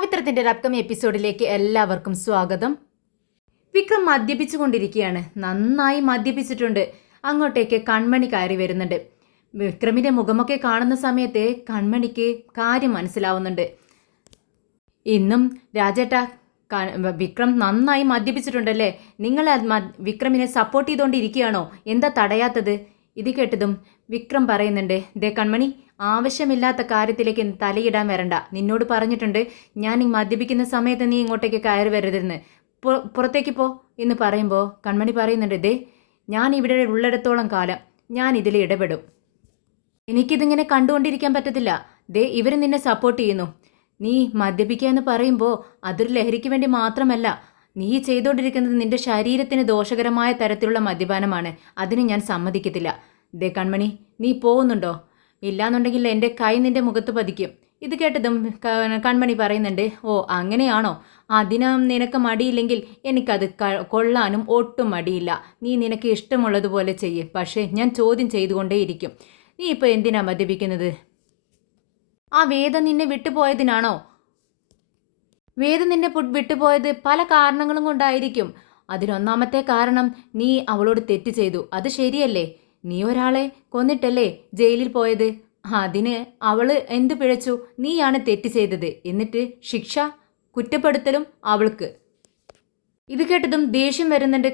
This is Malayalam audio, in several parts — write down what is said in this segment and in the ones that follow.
പവിത്രത്തിന്റെ ഒരു അപ്കമിങ് എപ്പിസോഡിലേക്ക് എല്ലാവർക്കും സ്വാഗതം. വിക്രം മദ്യപിച്ചുകൊണ്ടിരിക്കുകയാണ്. നന്നായി മദ്യപിച്ചിട്ടുണ്ട്. അങ്ങോട്ടേക്ക് കൺമണി കയറി വരുന്നുണ്ട്. വിക്രമിന്റെ മുഖമൊക്കെ കാണുന്ന സമയത്ത് കൺമണിക്ക് കാര്യം മനസ്സിലാവുന്നുണ്ട്. ഇന്നും രാജേട്ടാ, വിക്രം നന്നായി മദ്യപിച്ചിട്ടുണ്ടല്ലേ, നിങ്ങൾ വിക്രമിനെ സപ്പോർട്ട് ചെയ്തുകൊണ്ടിരിക്കുകയാണോ, എന്താ തടയാത്തത്? ഇത് കേട്ടതും വിക്രം പറയുന്നുണ്ട്, ദേ കൺമണി, ആവശ്യമില്ലാത്ത കാര്യത്തിലേക്ക് തലയിടാൻ വരണ്ട. നിന്നോട് പറഞ്ഞിട്ടുണ്ട് ഞാൻ ഈ മദ്യപിക്കുന്ന സമയത്ത് നീ ഇങ്ങോട്ടേക്ക് കയറി വരരുതെന്ന്. പുറത്തേക്ക് പോ എന്ന് പറയുമ്പോൾ കൺമണി പറയുന്നുണ്ട്, ദേ ഞാൻ ഇവിടെ ഉള്ളിടത്തോളം കാലം ഞാൻ ഇതിൽ ഇടപെടും. എനിക്കിതിങ്ങനെ കണ്ടുകൊണ്ടിരിക്കാൻ പറ്റത്തില്ല. ദേ ഇവർ നിന്നെ സപ്പോർട്ട് ചെയ്യുന്നു. നീ മദ്യപിക്കുക എന്ന് പറയുമ്പോൾ അതൊരു ലഹരിക്ക് വേണ്ടി മാത്രമല്ല. നീ ചെയ്തുകൊണ്ടിരിക്കുന്നത് നിന്റെ ശരീരത്തിന് ദോഷകരമായ തരത്തിലുള്ള മദ്യപാനമാണ്. അതിന് ഞാൻ സമ്മതിക്കത്തില്ല. ദേ കൺമണി, നീ പോകുന്നുണ്ടോ? ഇല്ലാന്നുണ്ടെങ്കിൽ എൻ്റെ കൈ നിന്റെ മുഖത്ത് പതിക്കും. ഇത് കേട്ടതും കൺമണി പറയുന്നുണ്ട്, ഓ അങ്ങനെയാണോ? അതിനും നിനക്ക് മടിയില്ലെങ്കിൽ എനിക്കത് കൊള്ളാനും ഒട്ടും മടിയില്ല. നീ നിനക്ക് ഇഷ്ടമുള്ളതുപോലെ ചെയ്യ്. പക്ഷേ ഞാൻ ചോദ്യം ചെയ്തുകൊണ്ടേയിരിക്കും. നീ ഇപ്പോൾ എന്തിനാ മദ്യപിക്കുന്നത്? ആ വേദ നിന്നെ വിട്ടുപോയതിനാണോ? വേദ നിന്നെ വിട്ടുപോയത് പല കാരണങ്ങളും കൊണ്ടായിരിക്കും. അതിനൊന്നാമത്തെ കാരണം നീ അവളോട് തെറ്റ് ചെയ്തു. അത് ശരിയല്ലേ? നീ ഒരാളെ കൊന്നിട്ടല്ലേ ജയിലിൽ പോയത്? അതിന് അവള് എന്ത് പിഴച്ചു? നീയാണ് തെറ്റ് ചെയ്തത്. എന്നിട്ട് ശിക്ഷ കുറ്റപ്പെടുത്തലും അവൾക്ക്. ഇത് കേട്ടതും ദേഷ്യം വരുന്നുണ്ട്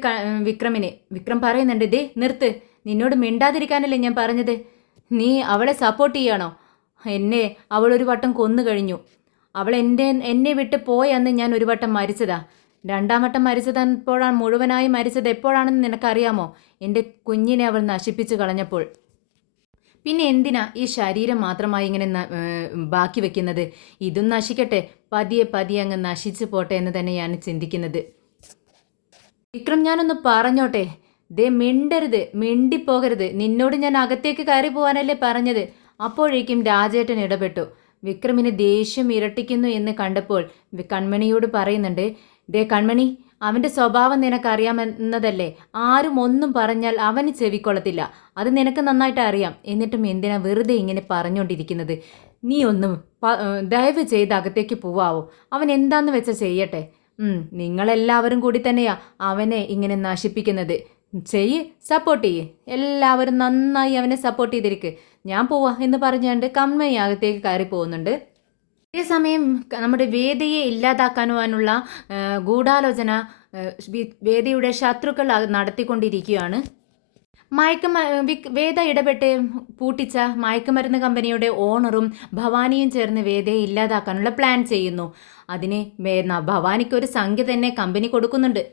വിക്രമിന്. വിക്രം പറയുന്നുണ്ട്, ദേ നിർത്ത്. നിന്നോട് മിണ്ടാതിരിക്കാനല്ലേ ഞാൻ പറഞ്ഞത്? നീ അവളെ സപ്പോർട്ട് ചെയ്യാണോ? എന്നെ അവളൊരു വട്ടം കൊന്നു കഴിഞ്ഞു. അവൾ എന്നെ വിട്ട് പോയന്ന് ഞാൻ ഒരു വട്ടം മരിച്ചതാ. രണ്ടാം വട്ടം മരിച്ചതെപ്പോഴാണ്, മുഴുവനായി മരിച്ചത് എപ്പോഴാണെന്ന് നിനക്കറിയാമോ? എൻ്റെ കുഞ്ഞിനെ അവൾ നശിപ്പിച്ചു കളഞ്ഞപ്പോൾ. പിന്നെ എന്തിനാ ഈ ശരീരം മാത്രമായി ഇങ്ങനെ ബാക്കി വെക്കുന്നത്? ഇതും നശിക്കട്ടെ, പതിയെ പതിയെ അങ്ങ് നശിച്ചു പോട്ടെ എന്ന് തന്നെയാണ് ചിന്തിക്കുന്നത്. വിക്രം, ഞാനൊന്ന് പറഞ്ഞോട്ടെ? ദേ മിണ്ടരുത്, മിണ്ടിപ്പോകരുത്. നിന്നോട് ഞാൻ അകത്തേക്ക് കയറി പോകാനല്ലേ പറഞ്ഞത്? അപ്പോഴേക്കും രാജേട്ടൻ ഇടപെട്ടു. വിക്രമിന് ദേഷ്യം ഇരട്ടിക്കുന്നു എന്ന് കണ്ടപ്പോൾ കൺമണിയോട് പറയുന്നുണ്ട്, ദേ കൺമണി, അവൻ്റെ സ്വഭാവം നിനക്കറിയാമെന്നതല്ലേ? ആരും ഒന്നും പറഞ്ഞാൽ അവന് ചെവിക്കൊള്ളത്തില്ല. അത് നിനക്ക് നന്നായിട്ട് അറിയാം. എന്നിട്ടും എന്തിനാ വെറുതെ ഇങ്ങനെ പറഞ്ഞുകൊണ്ടിരിക്കുന്നത്? നീ ഒന്നും ദയവ് ചെയ്ത് അകത്തേക്ക് പോവാവോ? അവൻ എന്താന്ന് വെച്ചാൽ ചെയ്യട്ടെ. നിങ്ങളെല്ലാവരും കൂടി തന്നെയാ അവനെ ഇങ്ങനെ നശിപ്പിക്കുന്നത്. സപ്പോർട്ട് ചെയ്യ്. എല്ലാവരും നന്നായി അവനെ സപ്പോർട്ട് ചെയ്തിരിക്ക്. ഞാൻ പോവാ എന്ന് പറഞ്ഞുകൊണ്ട് കൺമണി അകത്തേക്ക് കയറി പോകുന്നുണ്ട്. അതേസമയം നമ്മുടെ വേദയെ ഇല്ലാതാക്കാനുവാനുള്ള ഗൂഢാലോചന വേദയുടെ ശത്രുക്കൾ നടത്തിക്കൊണ്ടിരിക്കുകയാണ്. വേദ ഇടപെട്ട് പൂട്ടിച്ച മയക്കുമരുന്ന് കമ്പനിയുടെ ഓണറും ഭവാനിയും ചേർന്ന് വേദയെ ഇല്ലാതാക്കാനുള്ള പ്ലാൻ ചെയ്യുന്നു. അതിന് ഭവാനിക്ക് ഒരു സംഖ്യ തന്നെ കമ്പനി കൊടുക്കുന്നുണ്ട്.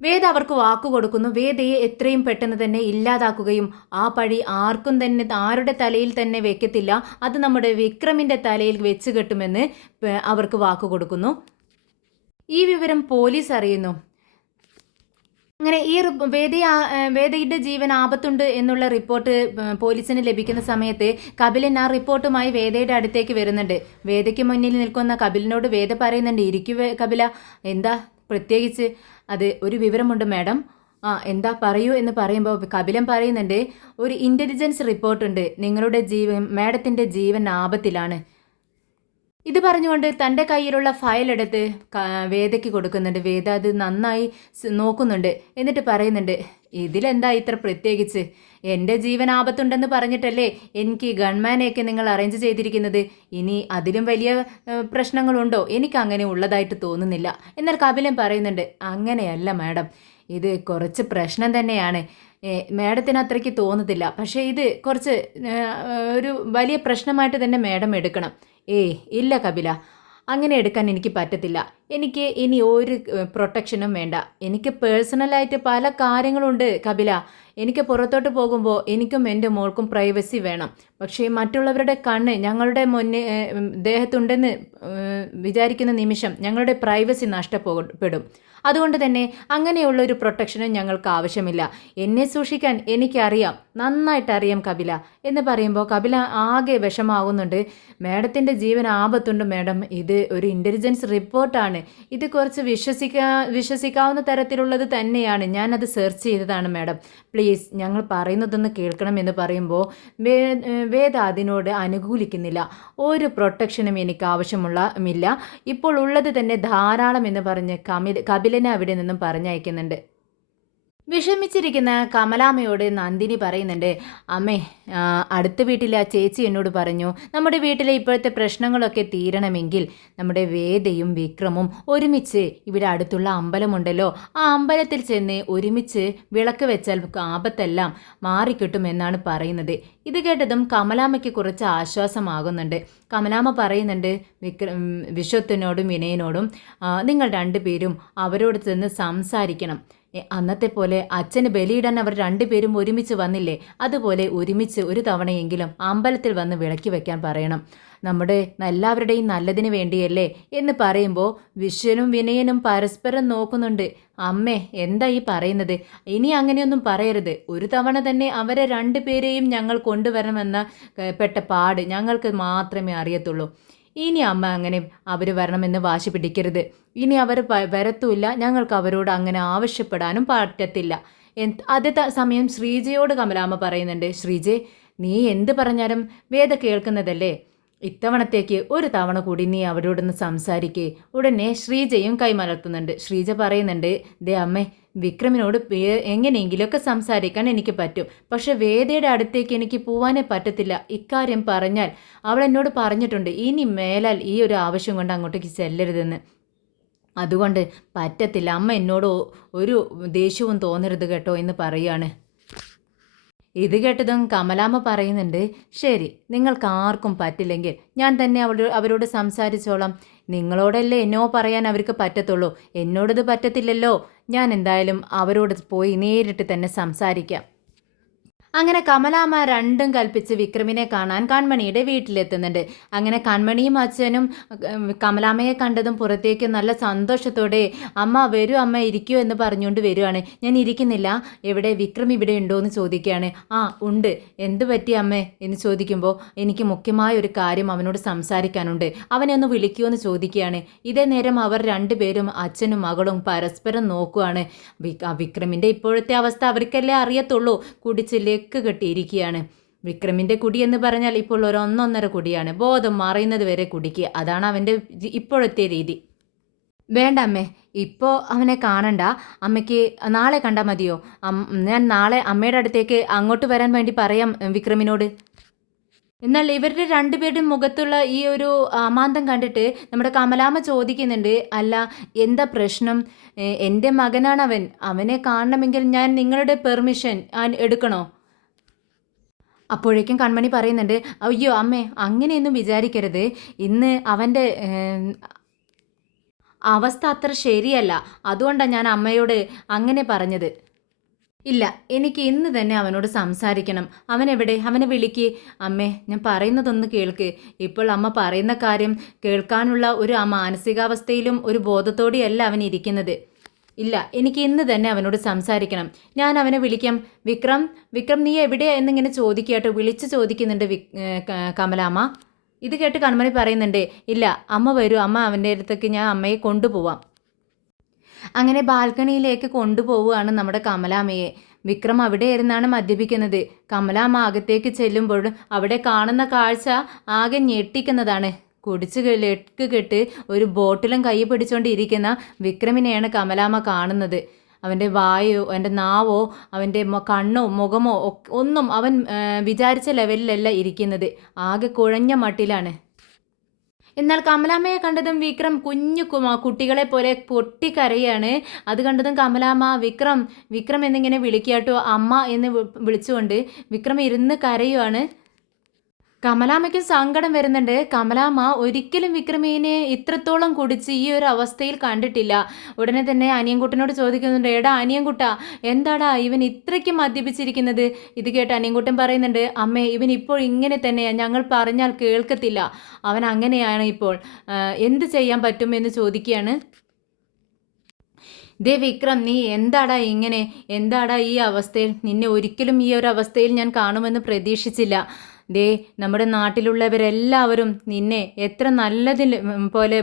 വേദ അവർക്ക് വാക്കു കൊടുക്കുന്നു. വേദയെ എത്രയും പെട്ടെന്ന് തന്നെ ഇല്ലാതാക്കുകയും ആ പഴി ആർക്കും തന്നെ ആരുടെ തലയിൽ തന്നെ വെക്കത്തില്ല, അത് നമ്മുടെ വിക്രമിൻ്റെ തലയിൽ വെച്ച് കെട്ടുമെന്ന് അവർക്ക് വാക്കു കൊടുക്കുന്നു. ഈ വിവരം പോലീസ് അറിയുന്നു. അങ്ങനെ ഈ വേദയുടെ ജീവൻ ആപത്തുണ്ട് എന്നുള്ള റിപ്പോർട്ട് പോലീസിന് ലഭിക്കുന്ന സമയത്ത് കപിലൻ ആ റിപ്പോർട്ടുമായി വേദയുടെ അടുത്തേക്ക് വരുന്നുണ്ട്. വേദയ്ക്ക് മുന്നിൽ നിൽക്കുന്ന കപിലിനോട് വേദ പറയുന്നുണ്ട്, ഇരിക്കു കപില, എന്താ പ്രത്യേകിച്ച്? അത് ഒരു വിവരമുണ്ട് മാഡം. എന്താ പറയൂ എന്ന് പറയുമ്പോൾ കപിലൻ പറയുന്നുണ്ട്, ഒരു ഇൻ്റലിജൻസ് റിപ്പോർട്ടുണ്ട്, നിങ്ങളുടെ മാഡത്തിൻ്റെ ജീവൻ ആപത്തിലാണ്. ഇത് പറഞ്ഞുകൊണ്ട് തൻ്റെ കയ്യിലുള്ള ഫയൽ എടുത്ത് വേദയ്ക്ക് കൊടുക്കുന്നുണ്ട്. വേദ അത് നന്നായി നോക്കുന്നുണ്ട്. എന്നിട്ട് പറയുന്നുണ്ട്, ഇതിലെന്താ ഇത്ര പ്രത്യേകിച്ച്? എൻ്റെ ജീവൻ ആപത്തുണ്ടെന്ന് പറഞ്ഞിട്ടല്ലേ എനിക്ക് ഗൺമാനെയൊക്കെ നിങ്ങൾ അറേഞ്ച് ചെയ്തിരിക്കുന്നത്. ഇനി അതിലും വലിയ പ്രശ്നങ്ങളുണ്ടോ? എനിക്ക് അങ്ങനെ ഉള്ളതായിട്ട് തോന്നുന്നില്ല. എന്നാൽ കപിലൻ പറയുന്നുണ്ട്, അങ്ങനെയല്ല മാഡം, ഇത് കുറച്ച് പ്രശ്നം തന്നെയാണ്. മാഡത്തിന് അത്രയ്ക്ക് തോന്നത്തില്ല, പക്ഷേ ഇത് കുറച്ച് ഒരു വലിയ പ്രശ്നമായിട്ട് തന്നെ മാഡം എടുക്കണം. ഇല്ല കപില, അങ്ങനെ എടുക്കാൻ എനിക്ക് പറ്റത്തില്ല. എനിക്ക് ഇനി ഒരു പ്രൊട്ടക്ഷനും വേണ്ട. എനിക്ക് പേഴ്സണലായിട്ട് പല കാര്യങ്ങളുണ്ട് കപില. എനിക്ക് പുറത്തോട്ട് പോകുമ്പോൾ എനിക്കും എൻ്റെ മോൾക്കും പ്രൈവസി വേണം. പക്ഷേ മറ്റുള്ളവരുടെ കണ്ണ് ഞങ്ങളുടെ ദേഹത്തുണ്ടെന്ന് വിചാരിക്കുന്ന നിമിഷം ഞങ്ങളുടെ പ്രൈവസി നഷ്ടപ്പെടും. അതുകൊണ്ട് തന്നെ അങ്ങനെയുള്ള ഒരു പ്രൊട്ടക്ഷനും ഞങ്ങൾക്ക് ആവശ്യമില്ല. എന്നെ സൂക്ഷിക്കാൻ എനിക്കറിയാം, നന്നായിട്ടറിയാം കപില എന്ന് പറയുമ്പോൾ കപില ആകെ വിഷമാകുന്നുണ്ട്. മാഡത്തിൻ്റെ ജീവൻ ആപത്തുണ്ട് മാഡം, ഇത് ഒരു ഇൻ്റലിജൻസ് റിപ്പോർട്ടാണ്. ഇത് കുറച്ച് വിശ്വസിക്കാവുന്ന തരത്തിലുള്ളത് തന്നെയാണ്. ഞാനത് സെർച്ച് ചെയ്തതാണ് മാഡം. പ്ലീസ് ഞങ്ങൾ പറയുന്നതൊന്ന് കേൾക്കണമെന്ന് പറയുമ്പോൾ വേദ അതിനോട് അനുകൂലിക്കുന്നില്ല. ഒരു പ്രൊട്ടക്ഷനും എനിക്ക് ആവശ്യമില്ല. ഇപ്പോൾ ഉള്ളത് തന്നെ ധാരാളം എന്ന് പറഞ്ഞ് കപിലനെ അവിടെ നിന്നും പറഞ്ഞയക്കുന്നുണ്ട്. വിഷമിച്ചിരിക്കുന്ന കമലാമ്മയോട് നന്ദിനി പറയുന്നുണ്ട്, അമ്മേ, അടുത്ത വീട്ടിലെ ആ ചേച്ചി എന്നോട് പറഞ്ഞു നമ്മുടെ വീട്ടിലെ ഇപ്പോഴത്തെ പ്രശ്നങ്ങളൊക്കെ തീരണമെങ്കിൽ നമ്മുടെ വേദയും വിക്രമും ഒരുമിച്ച് ഇവിടെ അടുത്തുള്ള അമ്പലമുണ്ടല്ലോ, ആ അമ്പലത്തിൽ ചെന്ന് ഒരുമിച്ച് വിളക്ക് വെച്ചാൽ ആപത്തെല്ലാം മാറിക്കിട്ടുമെന്നാണ് പറയുന്നത്. ഇത് കേട്ടതും കമലാമ്മയ്ക്ക് കുറച്ച് ആശ്വാസമാകുന്നുണ്ട്. കമലാമ്മ പറയുന്നുണ്ട് വിശ്വത്തിനോടും വിനയനോടും, നിങ്ങൾ രണ്ടുപേരും അവരോട് ചെന്ന് സംസാരിക്കണം. അന്നത്തെ പോലെ അച്ഛന് ബലിയിടാൻ അവർ രണ്ടുപേരും ഒരുമിച്ച് വന്നില്ലേ, അതുപോലെ ഒരുമിച്ച് ഒരു തവണയെങ്കിലും അമ്പലത്തിൽ വന്ന് വിളക്കി വെക്കാൻ പറയണം. നമ്മുടെ എല്ലാവരുടെയും നല്ലതിന് വേണ്ടിയല്ലേ എന്ന് പറയുമ്പോൾ വിശ്വനും വിനയനും പരസ്പരം നോക്കുന്നുണ്ട്. അമ്മേ, എന്താ ഈ പറയുന്നത്? ഇനി അങ്ങനെയൊന്നും പറയരുത്. ഒരു തവണ തന്നെ അവരെ രണ്ടുപേരെയും ഞങ്ങൾ കൊണ്ടുവരണമെന്ന പെട്ട പാട് ഞങ്ങൾക്ക് മാത്രമേ അറിയത്തുള്ളൂ. ഇനി അമ്മ അങ്ങനെ അവർ വരണമെന്ന് വാശി പിടിക്കരുത്. ഇനി അവർ വരത്തുമില്ല. ഞങ്ങൾക്ക് അവരോട് അങ്ങനെ ആവശ്യപ്പെടാനും പറ്റത്തില്ല. അതേ സമയം ശ്രീജയോട് കമലാമ്മ പറയുന്നുണ്ട്, ശ്രീജെ, നീ എന്ത് പറഞ്ഞാലും വേദ കേൾക്കുന്നതല്ലേ. ഇത്തവണത്തേക്ക് ഒരു തവണ കൂടി നീ അവരോടൊന്ന് സംസാരിക്കേ. ഉടനെ ശ്രീജയും കൈമലർത്തുന്നുണ്ട്. ശ്രീജ പറയുന്നുണ്ട്, ദേ അമ്മേ, വിക്രമിനോട് എങ്ങനെയെങ്കിലുമൊക്കെ സംസാരിക്കാൻ എനിക്ക് പറ്റും. പക്ഷെ വേദയുടെ അടുത്തേക്ക് എനിക്ക് പോവാനേ പറ്റത്തില്ല. ഇക്കാര്യം പറഞ്ഞാൽ അവൾ എന്നോട് പറഞ്ഞിട്ടുണ്ട്, ഇനി മേലാൽ ഈ ഒരു ആവശ്യം കൊണ്ട് അങ്ങോട്ടേക്ക് ചെല്ലരുതെന്ന്. അതുകൊണ്ട് പറ്റത്തില്ല. അമ്മ എന്നോട് ഒരു ദേഷ്യവും തോന്നരുത് കേട്ടോ എന്ന് പറയുകയാണ്. ഇത് കേട്ടതും കമലാമ്മ പറയുന്നുണ്ട്, ശരി, നിങ്ങൾക്ക് ആർക്കും പറ്റില്ലെങ്കിൽ ഞാൻ തന്നെ അവരോട് സംസാരിച്ചോളാം. നിങ്ങളോടല്ലേ എന്നോ പറയാൻ അവർക്ക് പറ്റത്തുള്ളൂ. എന്നോടത് പറ്റത്തില്ലല്ലോ. ഞാൻ എന്തായാലും അവരോട് പോയി നേരിട്ട് തന്നെ സംസാരിക്കാം. അങ്ങനെ കമലാമ്മ രണ്ടും കൽപ്പിച്ച് വിക്രമിനെ കാണാൻ കൺമണിയുടെ വീട്ടിലെത്തുന്നുണ്ട്. അങ്ങനെ കൺമണിയും അച്ഛനും കമലാമ്മയെ കണ്ടതും പുറത്തേക്ക് നല്ല സന്തോഷത്തോടെ, അമ്മ വരൂ, അമ്മ ഇരിക്കൂ എന്ന് പറഞ്ഞുകൊണ്ട് വരുവാണ്. ഞാൻ ഇരിക്കുന്നില്ല, എവിടെ വിക്രം ഇവിടെ ഉണ്ടോ എന്ന് ചോദിക്കുകയാണ്. ആ ഉണ്ട്, എന്ത് പറ്റി അമ്മേ എന്ന് ചോദിക്കുമ്പോൾ, എനിക്ക് മുഖ്യമായ ഒരു കാര്യം അവനോട് സംസാരിക്കാനുണ്ട്, അവനെ ഒന്ന് വിളിക്കുമോ എന്ന് ചോദിക്കുകയാണ്. ഇതേ നേരം അവർ രണ്ടുപേരും അച്ഛനും മകളും പരസ്പരം നോക്കുകയാണ്. വിക്രമിൻ്റെ ഇപ്പോഴത്തെ അവസ്ഥ അവർക്കല്ലേ അറിയത്തുള്ളൂ. കുടിച്ചില്ലേ കെട്ടിയിരിക്കുകയാണ്. വിക്രമിൻ്റെ കുടി എന്ന് പറഞ്ഞാൽ ഇപ്പോൾ ഒരു 1.5 കുടിയാണ്. ബോധം മറയുന്നത് വരെ കുടിക്കുക. അതാണ് അവൻ്റെ ഇപ്പോഴത്തെ രീതി. വേണ്ട അമ്മേ, ഇപ്പോൾ അവനെ കാണണ്ട. അമ്മയ്ക്ക് നാളെ കണ്ടാൽ മതിയോ? ഞാൻ നാളെ അമ്മയുടെ അടുത്തേക്ക് അങ്ങോട്ട് വരാൻ വേണ്ടി പറയാം വിക്രമിനോട്. എന്നാൽ ഇവരുടെ രണ്ടുപേരുടെയും മുഖത്തുള്ള ഈ ഒരു അമാന്തം കണ്ടിട്ട് നമ്മുടെ കമലാമ്മ ചോദിക്കുന്നുണ്ട്, അല്ല, എന്താ പ്രശ്നം? എൻ്റെ മകനാണ് അവൻ. അവനെ കാണണമെങ്കിൽ ഞാൻ നിങ്ങളുടെ പെർമിഷൻ എടുക്കണോ? അപ്പോഴേക്കും കൺമണി പറയുന്നുണ്ട്, അയ്യോ അമ്മേ, അങ്ങനെയൊന്നും വിചാരിക്കരുത്. ഇന്ന് അവൻ്റെ അവസ്ഥ അത്ര ശരിയല്ല. അതുകൊണ്ടാണ് ഞാൻ അമ്മയോട് അങ്ങനെ പറഞ്ഞത്. ഇല്ല, എനിക്ക് ഇന്ന് തന്നെ അവനോട് സംസാരിക്കണം. അവനെവിടെ? അവനെ വിളിക്ക്. അമ്മേ, ഞാൻ പറയുന്നതൊന്ന് കേൾക്ക്. ഇപ്പോൾ അമ്മ പറയുന്ന കാര്യം കേൾക്കാനുള്ള ഒരു മാനസികാവസ്ഥയിലും ഒരു ബോധത്തോടെയല്ല അവൻ ഇരിക്കുന്നത്. ഇല്ല, എനിക്ക് ഇന്ന് തന്നെ അവനോട് സംസാരിക്കണം. ഞാൻ അവനെ വിളിക്കാം. വിക്രം, വിക്രം, നീ എവിടെയാ എന്നിങ്ങനെ ചോദിക്കാട്ടോ, വിളിച്ച് ചോദിക്കുന്നുണ്ട് കമലാമ്മ. ഇത് കേട്ട് കൺമണി പറയുന്നുണ്ട്, ഇല്ല, അമ്മ വരൂ, അമ്മ അവൻ്റെ അടുത്തേക്ക് ഞാൻ അമ്മയെ കൊണ്ടുപോവാം. അങ്ങനെ ബാൽക്കണിയിലേക്ക് കൊണ്ടുപോവുകയാണ് നമ്മുടെ കമലാമ്മയെ. വിക്രം അവിടെ ഇരുന്നാണ് മദ്യപിക്കുന്നത്. കമലാമ്മ അകത്തേക്ക് ചെല്ലുമ്പോൾ അവിടെ കാണുന്ന കാഴ്ച ആകെ ഞെട്ടിക്കുന്നതാണ്. കുടിച്ച് ലെക്ക് കെട്ട് ഒരു ബോട്ടിലും കൈ പിടിച്ചുകൊണ്ടിരിക്കുന്ന വിക്രമിനെയാണ് കമലാമ്മ കാണുന്നത്. അവൻ്റെ വായോ അവൻ്റെ നാവോ അവൻ്റെ കണ്ണോ മുഖമോ ഒന്നും അവൻ വിചാരിച്ച ലെവലിലല്ല ഇരിക്കുന്നത്. ആകെ കുഴഞ്ഞ മട്ടിലാണ്. എന്നാൽ കമലാമ്മയെ കണ്ടതും വിക്രം കുഞ്ഞു കുട്ടികളെ പോലെ പൊട്ടിക്കരയാണ്. അത് കണ്ടതും കമലാമ്മ വിക്രം, വിക്രം എന്നിങ്ങനെ വിളിക്കാട്ടോ, അമ്മ എന്ന് വിളിച്ചുകൊണ്ട് വിക്രം ഇരുന്ന് കരയുവാണ്. കമലാമ്മയ്ക്കും സങ്കടം വരുന്നുണ്ട്. കമലാമ്മ ഒരിക്കലും വിക്രമീനെ ഇത്രത്തോളം കുടിച്ച് ഈ ഒരു അവസ്ഥയിൽ കണ്ടിട്ടില്ല. ഉടനെ തന്നെ അനിയൻകുട്ടനോട് ചോദിക്കുന്നുണ്ട്, എടാ അനിയൻകുട്ട, എന്താടാ ഇവൻ ഇത്രയ്ക്ക് മദ്യപിച്ചിരിക്കുന്നത്? ഇത് കേട്ട് അനിയൻകുട്ടൻ പറയുന്നുണ്ട്, അമ്മേ, ഇവൻ ഇപ്പോൾ ഇങ്ങനെ തന്നെയാണ്, ഞങ്ങൾ പറഞ്ഞാൽ കേൾക്കത്തില്ല, അവൻ അങ്ങനെയാണ് ഇപ്പോൾ, എന്ത് ചെയ്യാൻ പറ്റും എന്ന് ചോദിക്കുകയാണ്. ദേ വിക്രം, നീ എന്താടാ ഇങ്ങനെ? എന്താടാ ഈ അവസ്ഥയിൽ? നിന്നെ ഒരിക്കലും ഈ ഒരു അവസ്ഥയിൽ ഞാൻ കാണുമെന്ന് പ്രതീക്ഷിച്ചില്ല. ദേ നമ്മുടെ നാട്ടിലുള്ളവരെല്ലാവരും നിന്നെ എത്ര നല്ലതിൽ പോലെ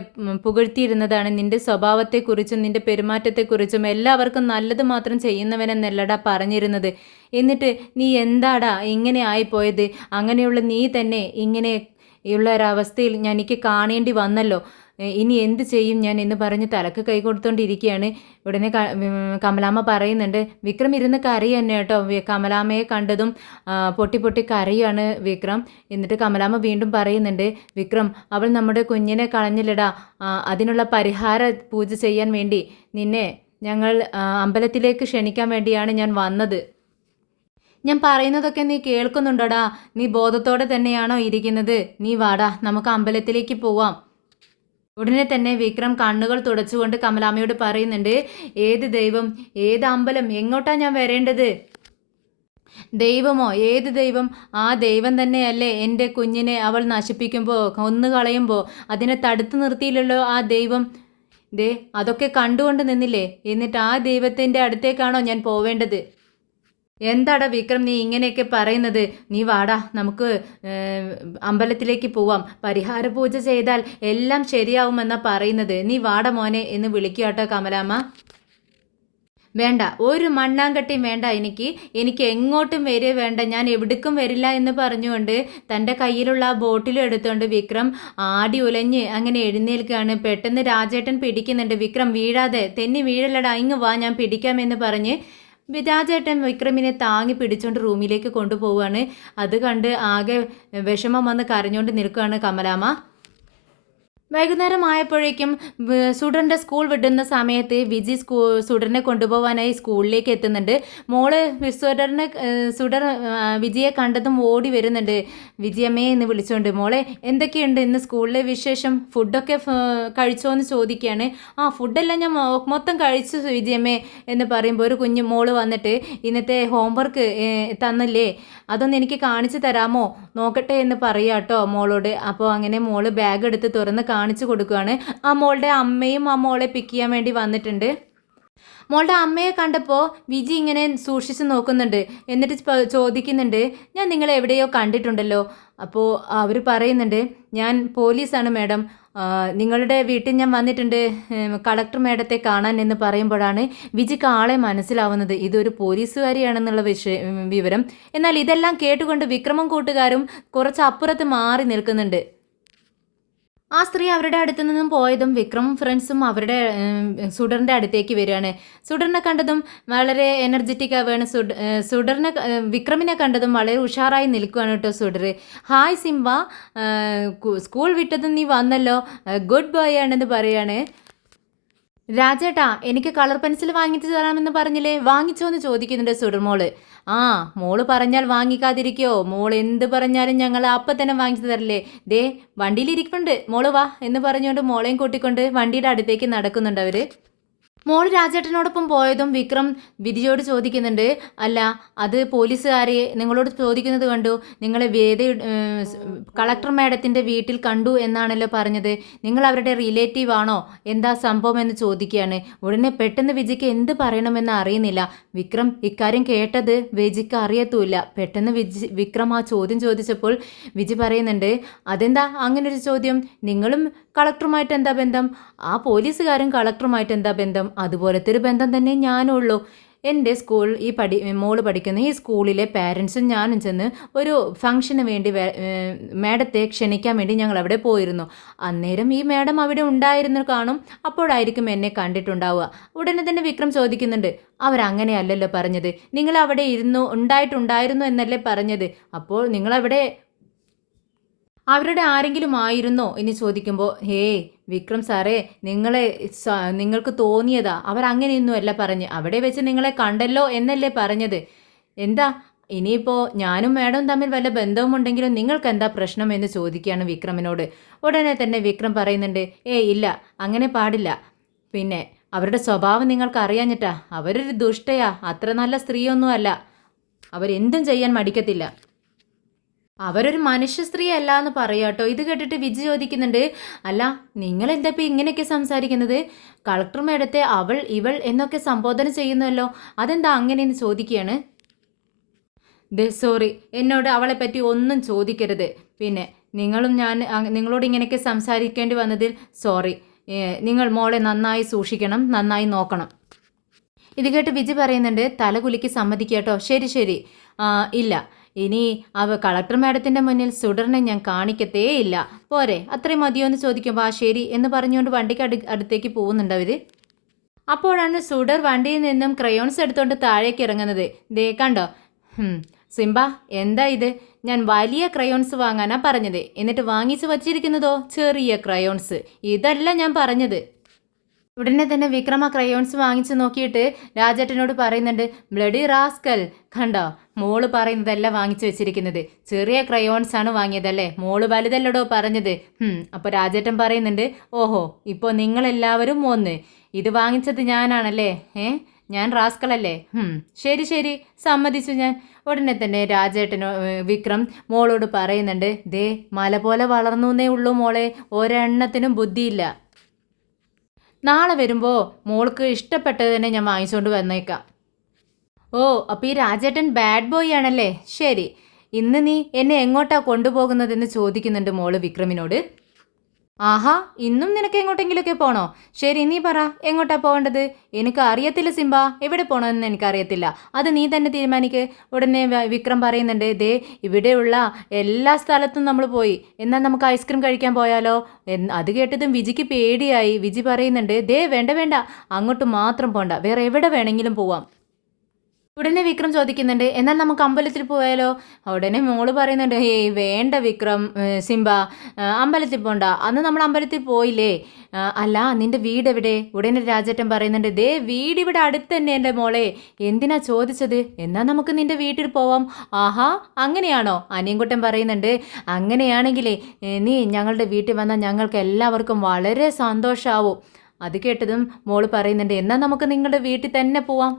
പുകഴ്ത്തിയിരുന്നതാണ്. നിന്റെ സ്വഭാവത്തെക്കുറിച്ചും നിന്റെ പെരുമാറ്റത്തെക്കുറിച്ചും എല്ലാവർക്കും നല്ലത് മാത്രം ചെയ്യുന്നവനെന്നല്ലടാ പറഞ്ഞിരുന്നത്. എന്നിട്ട് നീ എന്താടാ ഇങ്ങനെ ആയിപ്പോയത്? അങ്ങനെയുള്ള നീ തന്നെ ഇങ്ങനെയുള്ള ഒരവസ്ഥയിൽ എനിക്ക് കാണേണ്ടി വന്നല്ലോ. ഇനി എന്ത് ചെയ്യും ഞാൻ എന്ന് പറഞ്ഞ് തലക്ക് കൈ കൊടുത്തോണ്ടിരിക്കുകയാണ്. ഉടനെ കമലാമ്മ പറയുന്നുണ്ട്. വിക്രം ഇരുന്ന് കരയ തന്നെ കേട്ടോ. കമലാമ്മയെ കണ്ടതും പൊട്ടി പൊട്ടി കരയാണ് വിക്രം. എന്നിട്ട് കമലാമ്മ വീണ്ടും പറയുന്നുണ്ട്, വിക്രം അവൾ നമ്മുടെ കുഞ്ഞിനെ കളഞ്ഞില്ലടാ. അതിനുള്ള പരിഹാര പൂജ ചെയ്യാൻ വേണ്ടി നിന്നെ ഞങ്ങൾ അമ്പലത്തിലേക്ക് ക്ഷണിക്കാൻ വേണ്ടിയാണ് ഞാൻ വന്നത്. ഞാൻ പറയുന്നതൊക്കെ നീ കേൾക്കുന്നുണ്ടോടാ? നീ ബോധത്തോടെ തന്നെയാണോ ഇരിക്കുന്നത്? നീ വാടാ, നമുക്ക് അമ്പലത്തിലേക്ക് പോവാം. ഉടനെ തന്നെ വിക്രം കണ്ണുകൾ തുടച്ചുകൊണ്ട് കമലാമ്മയോട് പറയുന്നുണ്ട്, ഏത് ദൈവം, ഏത് അമ്പലം, എങ്ങോട്ടാ ഞാൻ വരേണ്ടത്? ദൈവമോ? ഏത് ദൈവം? ആ ദൈവം തന്നെയല്ലേ എൻ്റെ കുഞ്ഞിനെ അവൾ നശിപ്പിക്കുമ്പോൾ, കൊന്നുകളയുമ്പോൾ അതിനെ തടുത്തു നിർത്തിയില്ലല്ലോ ആ ദൈവം. ദേ അതൊക്കെ കണ്ടുകൊണ്ട് നിന്നില്ലേ? എന്നിട്ട് ആ ദൈവത്തിൻ്റെ അടുത്തേക്കാണോ ഞാൻ പോവേണ്ടത്? എന്താടാ വിക്രം നീ ഇങ്ങനെയൊക്കെ പറയുന്നത്? നീ വാടാ, നമുക്ക് അമ്പലത്തിലേക്ക് പോവാം. പരിഹാര പൂജ ചെയ്താൽ എല്ലാം ശരിയാവുമെന്നാ പറയുന്നത്. നീ വാട മോനെ എന്ന് വിളിക്കാട്ടോ കമലാമ്മ. വേണ്ട, ഒരു മണ്ണാങ്കട്ടിയും വേണ്ട എനിക്ക് എങ്ങോട്ടും വരിക വേണ്ട, ഞാൻ എവിടേക്കും വരില്ല എന്ന് പറഞ്ഞുകൊണ്ട് തൻ്റെ കയ്യിലുള്ള ആ ബോട്ടിലും എടുത്തുകൊണ്ട് വിക്രം ആടി ഉലഞ്ഞ് അങ്ങനെ എഴുന്നേൽക്കുകയാണ്. പെട്ടെന്ന് രാജേട്ടൻ പിടിക്കുന്നുണ്ട്. വിക്രം വീഴാതെ, തെന്നി വീഴലടാ, ഇങ്ങ് വാ, ഞാൻ പിടിക്കാമെന്ന് പറഞ്ഞ് രാജേട്ടൻ വിക്രമിനെ താങ്ങി പിടിച്ചുകൊണ്ട് റൂമിലേക്ക് കൊണ്ടുപോവുകയാണ്. അത് കണ്ട് ആകെ വിഷമം വന്ന് കരഞ്ഞുകൊണ്ട് നിൽക്കുകയാണ് കമലാമ്മ. വൈകുന്നേരം ആയപ്പോഴേക്കും സുഡറിൻ്റെ സ്കൂൾ വിടുന്ന സമയത്ത് വിജി സുഡറിനെ കൊണ്ടുപോകാനായി സ്കൂളിലേക്ക് എത്തുന്നുണ്ട്. മോള് സുഡർ വിജിയെ കണ്ടതും ഓടി വരുന്നുണ്ട്. വിജിയമ്മേ എന്ന് വിളിച്ചുകൊണ്ട്, മോളെ എന്തൊക്കെയുണ്ട് ഇന്ന് സ്കൂളിലെ വിശേഷം? ഫുഡൊക്കെ കഴിച്ചോ എന്ന് ചോദിക്കുകയാണ്. ആ ഫുഡെല്ലാം ഞാൻ മൊത്തം കഴിച്ചു വിജിയമ്മേ എന്ന് പറയുമ്പോൾ ഒരു കുഞ്ഞു മോള് വന്നിട്ട്, ഇന്നത്തെ ഹോംവർക്ക് തന്നില്ലേ, അതൊന്ന് എനിക്ക് കാണിച്ചു തരാമോ, നോക്കട്ടെ എന്ന് പറയാട്ടോ മോളോട്. അപ്പോൾ അങ്ങനെ മോള് ബാഗ് എടുത്ത് തുറന്ന് കാണിച്ചു കൊടുക്കുകയാണ്. ആ മോളുടെ അമ്മയും ആ മോളെ പിക്ക് ചെയ്യാൻ വേണ്ടി വന്നിട്ടുണ്ട്. മോളുടെ അമ്മയെ കണ്ടപ്പോൾ വിജി ഇങ്ങനെ സൂക്ഷിച്ച് നോക്കുന്നുണ്ട്. എന്നിട്ട് ചോദിക്കുന്നുണ്ട്, ഞാൻ നിങ്ങളെ എവിടെയോ കണ്ടിട്ടുണ്ടല്ലോ. അപ്പോൾ അവർ പറയുന്നുണ്ട്, ഞാൻ പോലീസാണ് മാഡം, നിങ്ങളുടെ വീട്ടിൽ ഞാൻ വന്നിട്ടുണ്ട് കളക്ടർ മാഡത്തെ കാണാൻ എന്ന് പറയുമ്പോഴാണ് വിജിക്ക് ആളെ മനസ്സിലാവുന്നത് ഇതൊരു പോലീസുകാരിയാണെന്നുള്ള വിവരം. എന്നാൽ ഇതെല്ലാം കേട്ടുകൊണ്ട് വിക്രമം കൂട്ടുകാരും കുറച്ച് അപ്പുറത്ത് മാറി നിൽക്കുന്നുണ്ട്. ആ സ്ത്രീ അവരുടെ അടുത്ത് നിന്നും പോയതും വിക്രമും ഫ്രണ്ട്സും അവരുടെ സുഡറിൻ്റെ അടുത്തേക്ക് വരികയാണ്. സുഡറിനെ കണ്ടതും വളരെ എനർജറ്റിക് ആവുകയാണ്. വിക്രമിനെ കണ്ടതും വളരെ ഉഷാറായി നിൽക്കുകയാണ് കേട്ടോ സുഡർ. ഹായ് സിംബ, സ്കൂൾ വിട്ടതും നീ വന്നല്ലോ, ഗുഡ് ബോയ് ആണെന്ന് പറയാണ്. രാജേട്ടാ, എനിക്ക് കളർ പെൻസിൽ വാങ്ങിച്ചു തരാമെന്ന് പറഞ്ഞില്ലേ, വാങ്ങിച്ചോ എന്ന് ചോദിക്കുന്നുണ്ട് സുഡർമോള്. ആ മോള് പറഞ്ഞാൽ വാങ്ങിക്കാതിരിക്കോ? മോൾ എന്ത് പറഞ്ഞാലും ഞങ്ങൾ അപ്പം തന്നെ വാങ്ങിച്ചു തരില്ലേ. ദേ വണ്ടിയിലിരിക്കുന്നുണ്ട്, മോള് വാ എന്ന് പറഞ്ഞുകൊണ്ട് മോളെയും കൂട്ടിക്കൊണ്ട് വണ്ടിയുടെ അടുത്തേക്ക് നടക്കുന്നുണ്ട് അവർ. മോൾ രാജേട്ടനോടൊപ്പം പോയതും വിക്രം വിധിയോട് ചോദിക്കുന്നുണ്ട്, അല്ല അത് പോലീസുകാരെ നിങ്ങളോട് ചോദിക്കുന്നത് കണ്ടു, നിങ്ങളെ കളക്ടർ മാഡത്തിൻ്റെ വീട്ടിൽ കണ്ടു എന്നാണല്ലോ പറഞ്ഞത്, നിങ്ങൾ അവരുടെ റിലേറ്റീവ് ആണോ, എന്താ സംഭവം എന്ന് ചോദിക്കുകയാണ്. ഉടനെ പെട്ടെന്ന് വിജിക്ക് എന്ത് പറയണമെന്ന് അറിയുന്നില്ല. വിക്രം ഇക്കാര്യം കേട്ടത് വിജിക്ക് അറിയത്തുമില്ല. പെട്ടെന്ന് വിക്രം ആ ചോദ്യം ചോദിച്ചപ്പോൾ വിജി പറയുന്നുണ്ട്, അതെന്താ അങ്ങനൊരു ചോദ്യം, നിങ്ങളും കളക്ടറുമായിട്ട് എന്താ ബന്ധം, ആ പോലീസുകാരും കളക്ടറുമായിട്ട് എന്താ ബന്ധം, അതുപോലത്തെ ഒരു ബന്ധം തന്നെ ഞാനുള്ളൂ. എൻ്റെ മോള് പഠിക്കുന്ന ഈ സ്കൂളിലെ പാരൻസും ഞാനും ചെന്ന് ഒരു ഫംഗ്ഷന് വേണ്ടി മാഡത്തെ ക്ഷണിക്കാൻ വേണ്ടി ഞങ്ങൾ അവിടെ പോയിരുന്നു. അന്നേരം ഈ മാഡം അവിടെ ഉണ്ടായിരുന്നു കാണും, അപ്പോഴായിരിക്കും എന്നെ കണ്ടിട്ടുണ്ടാവുക. ഉടനെ തന്നെ വിക്രം ചോദിക്കുന്നുണ്ട്, അവരങ്ങനെയല്ലല്ലോ പറഞ്ഞത്, നിങ്ങൾ അവിടെ ഉണ്ടായിട്ടുണ്ടായിരുന്നു എന്നല്ലേ പറഞ്ഞത്, അപ്പോൾ നിങ്ങളവിടെ അവരുടെ ആരെങ്കിലും ആയിരുന്നോ എന്ന് ചോദിക്കുമ്പോൾ, വിക്രം സാറേ, നിങ്ങൾക്ക് തോന്നിയതാ, അവരങ്ങനെയൊന്നുമല്ല പറഞ്ഞ്, അവിടെ വെച്ച് നിങ്ങളെ കണ്ടല്ലോ എന്നല്ലേ പറഞ്ഞത്. എന്താ ഇനിയിപ്പോൾ ഞാനും മാഡവും തമ്മിൽ വല്ല ബന്ധവുമുണ്ടെങ്കിലും നിങ്ങൾക്ക് എന്താ പ്രശ്നം എന്ന് ചോദിക്കുകയാണ് വിക്രമിനോട്. ഉടനെ തന്നെ വിക്രം പറയുന്നുണ്ട്, ഇല്ല, അങ്ങനെ പാടില്ല, പിന്നെ അവരുടെ സ്വഭാവം നിങ്ങൾക്ക് അറിയാഞ്ഞിട്ടാ, അവരൊരു ദുഷ്ടയാ, അത്ര നല്ല സ്ത്രീയൊന്നും അല്ല, അവരെന്തും ചെയ്യാൻ മടിക്കത്തില്ല, അവരൊരു മനുഷ്യ സ്ത്രീ അല്ല എന്ന് പറയാട്ടോ. ഇത് കേട്ടിട്ട് വിജി ചോദിക്കുന്നുണ്ട്, അല്ല നിങ്ങൾ എന്താ ഇപ്പം ഇങ്ങനെയൊക്കെ സംസാരിക്കുന്നത്, കളക്ടർ മേഡത്തെ അവൾ ഇവൾ എന്നൊക്കെ സംബോധന ചെയ്യുന്നല്ലോ, അതെന്താ അങ്ങനെയെന്ന് ചോദിക്കുകയാണ്. സോറി, എന്നോട് അവളെ പറ്റി ഒന്നും ചോദിക്കരുത്. പിന്നെ നിങ്ങളോട് ഇങ്ങനെയൊക്കെ സംസാരിക്കേണ്ടി വന്നതിൽ സോറി. നിങ്ങൾ മോളെ നന്നായി സൂക്ഷിക്കണം, നന്നായി നോക്കണം. ഇത് കേട്ട് വിജി പറയുന്നുണ്ട്, തലകുലുക്കി സമ്മതിക്കട്ടോ. ശരി ശരി. ഇല്ല, ഇനി കളക്ടർ മാഡത്തിൻ്റെ മുന്നിൽ സുഡറിനെ ഞാൻ കാണിക്കത്തേ ഇല്ല. പോരെ, അത്രയും മതിയോ എന്ന് ചോദിക്കുമ്പോൾ ശരി എന്ന് പറഞ്ഞുകൊണ്ട് വണ്ടിക്ക് അടുത്തേക്ക് പോകുന്നുണ്ട് അവർ. അപ്പോഴാണ് സുഡർ വണ്ടിയിൽ നിന്നും ക്രയോൺസ് എടുത്തുകൊണ്ട് താഴേക്ക് ഇറങ്ങുന്നത്. ദേ കണ്ടോ സിംബ, എന്താ ഇത്? ഞാൻ വലിയ ക്രയോൺസ് വാങ്ങാനാ പറഞ്ഞത്, എന്നിട്ട് വാങ്ങിച്ച് വച്ചിരിക്കുന്നതോ ചെറിയ ക്രയോൺസ്. ഇതല്ല ഞാൻ പറഞ്ഞത്. ഉടനെ തന്നെ വിക്രമ ക്രയോൺസ് വാങ്ങിച്ചു നോക്കിയിട്ട് രാജേട്ടനോട് പറയുന്നുണ്ട്, ബ്ലഡി റാസ്കൽ, കണ്ടോ മോള് പറയുന്നതല്ല വാങ്ങിച്ചു വെച്ചിരിക്കുന്നത്, ചെറിയ ക്രയോൺസ് ആണ് വാങ്ങിയതല്ലേ, മോള് വലുതല്ലടോ പറഞ്ഞത്. അപ്പോൾ രാജേട്ടൻ പറയുന്നുണ്ട്, ഓഹോ, ഇപ്പോൾ നിങ്ങളെല്ലാവരും ഒന്ന്, ഇത് വാങ്ങിച്ചത് ഞാനാണല്ലേ? ഞാൻ റാസ്കളല്ലേ? ശരി ശരി, സമ്മതിച്ചു ഞാൻ. ഉടനെ തന്നെ രാജേട്ടനോ വിക്രം മോളോട് പറയുന്നുണ്ട്, ദേ മല പോലെ വളർന്നേ ഉള്ളൂ മോളെ, ഒരെണ്ണത്തിനും ബുദ്ധിയില്ല. നാളെ വരുമ്പോൾ മോൾക്ക് ഇഷ്ടപ്പെട്ടത് തന്നെ ഞാൻ വാങ്ങിച്ചുകൊണ്ട് വന്നേക്കാം. ഓ, അപ്പോൾ ഈ രാജേട്ടൻ ബാഡ് ബോയ് ആണല്ലേ? ശരി, ഇന്ന് നീ എന്നെ എങ്ങോട്ടാ കൊണ്ടുപോകുന്നതെന്ന് ചോദിക്കുന്നുണ്ട് മോള് വിക്രമിനോട്. ആഹാ, ഇന്നും നിനക്ക് എങ്ങോട്ടെങ്കിലുമൊക്കെ പോണോ? ശരി, നീ പറ, എങ്ങോട്ടാ പോകേണ്ടത്? എനിക്ക് അറിയത്തില്ല സിംബ, എവിടെ പോകണമെന്ന് എനിക്കറിയത്തില്ല, അത് നീ തന്നെ തീരുമാനിക്ക്. ഉടനെ വിക്രം പറയുന്നുണ്ട്, ദേ ഇവിടെയുള്ള എല്ലാ സ്ഥലത്തും നമ്മൾ പോയി, എന്നാൽ നമുക്ക് ഐസ്ക്രീം കഴിക്കാൻ പോയാലോ? അത് കേട്ടതും വിജിക്ക് പേടിയായി. വിജി പറയുന്നുണ്ട്, ദേ വേണ്ട വേണ്ട, അങ്ങോട്ട് മാത്രം പോണ്ട, വേറെ എവിടെ വേണമെങ്കിലും പോവാം. ഉടനെ വിക്രം ചോദിക്കുന്നുണ്ട്, എന്നാൽ നമുക്ക് അമ്പലത്തിൽ പോയാലോ? ഉടനെ മോള് പറയുന്നുണ്ട്, ഹേയ് വേണ്ട വിക്രം, സിംബ, അമ്പലത്തിൽ പോണ്ട, അന്ന് നമ്മൾ അമ്പലത്തിൽ പോയില്ലേ? അല്ല, നിന്റെ വീട് എവിടെ? ഉടനെ രാജേട്ടൻ പറയുന്നുണ്ട്, ദേ വീട് ഇവിടെ അടുത്ത് തന്നെ എൻ്റെ മോളെ, എന്തിനാ ചോദിച്ചത്? എന്നാൽ നമുക്ക് നിന്റെ വീട്ടിൽ പോവാം. ആഹാ, അങ്ങനെയാണോ? അനിയൻകുട്ടൻ പറയുന്നുണ്ട്, അങ്ങനെയാണെങ്കിലേ നീ ഞങ്ങളുടെ വീട്ടിൽ വന്നാൽ ഞങ്ങൾക്ക് എല്ലാവർക്കും വളരെ സന്തോഷമാവും. അത് കേട്ടതും മോള് പറയുന്നുണ്ട്, എന്നാൽ നമുക്ക് നിങ്ങളുടെ വീട്ടിൽ തന്നെ പോവാം.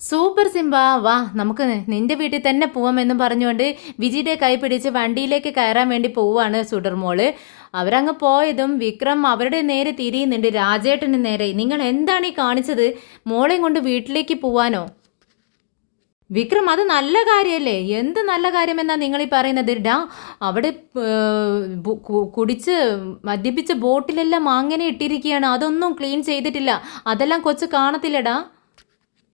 സൂപ്പർ സിംബ, വാ നമുക്ക് നിന്റെ വീട്ടിൽ തന്നെ പോവാമെന്നും പറഞ്ഞുകൊണ്ട് വിജിയുടെ കൈ പിടിച്ച് വണ്ടിയിലേക്ക് കയറാൻ വേണ്ടി പോവുകയാണ് സുഡർമോള്. അവരങ്ങ് പോയതും വിക്രം അവരുടെ നേരെ തിരിയുന്നുണ്ട്, രാജേട്ടന് നേരെ. നിങ്ങൾ എന്താണ് ഈ കാണിച്ചത്? മോളെയും കൊണ്ട് വീട്ടിലേക്ക് പോവാനോ? വിക്രം, അത് നല്ല കാര്യമല്ലേ? എന്ത് നല്ല കാര്യമെന്നാ നിങ്ങളീ പറയുന്നത്? അവിടെ കുടിച്ച് മദ്യപിച്ച ബോട്ടിലെല്ലാം അങ്ങനെ ഇട്ടിരിക്കുകയാണ്, അതൊന്നും ക്ലീൻ ചെയ്തിട്ടില്ല, അതെല്ലാം കൊച്ചു കാണത്തില്ലടാ.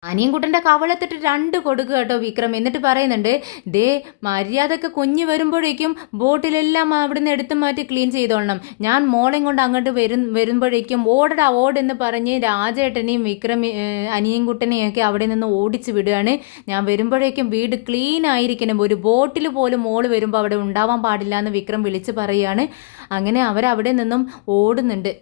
അനിയൻകുട്ടൻ്റെ കവളത്തിട്ട് 2 കൊടുക്കുക കേട്ടോ വിക്രം. എന്നിട്ട് പറയുന്നുണ്ട്, ദേ മര്യാദക്ക് കുഞ്ഞ് വരുമ്പോഴേക്കും ബോട്ടിലെല്ലാം അവിടുന്ന് എടുത്തു മാറ്റി ക്ലീൻ ചെയ്തോളണം. ഞാൻ മോളെയും കൊണ്ട് അങ്ങോട്ട് വരുമ്പോഴേക്കും ഓടടാ ഓടെന്ന് പറഞ്ഞ് രാജേട്ടനെയും അനിയൻകുട്ടനെയൊക്കെ അവിടെ നിന്ന് ഓടിച്ച് വിടുകയാണ്. ഞാൻ വരുമ്പോഴേക്കും വീട് ക്ലീൻ ആയിരിക്കണം, ഒരു ബോട്ടിൽ പോലും മോള് വരുമ്പോൾ അവിടെ ഉണ്ടാവാൻ പാടില്ല എന്ന് വിക്രം വിളിച്ച് പറയുകയാണ്. അങ്ങനെ അവരവിടെ നിന്നും ഓടുന്നുണ്ട്.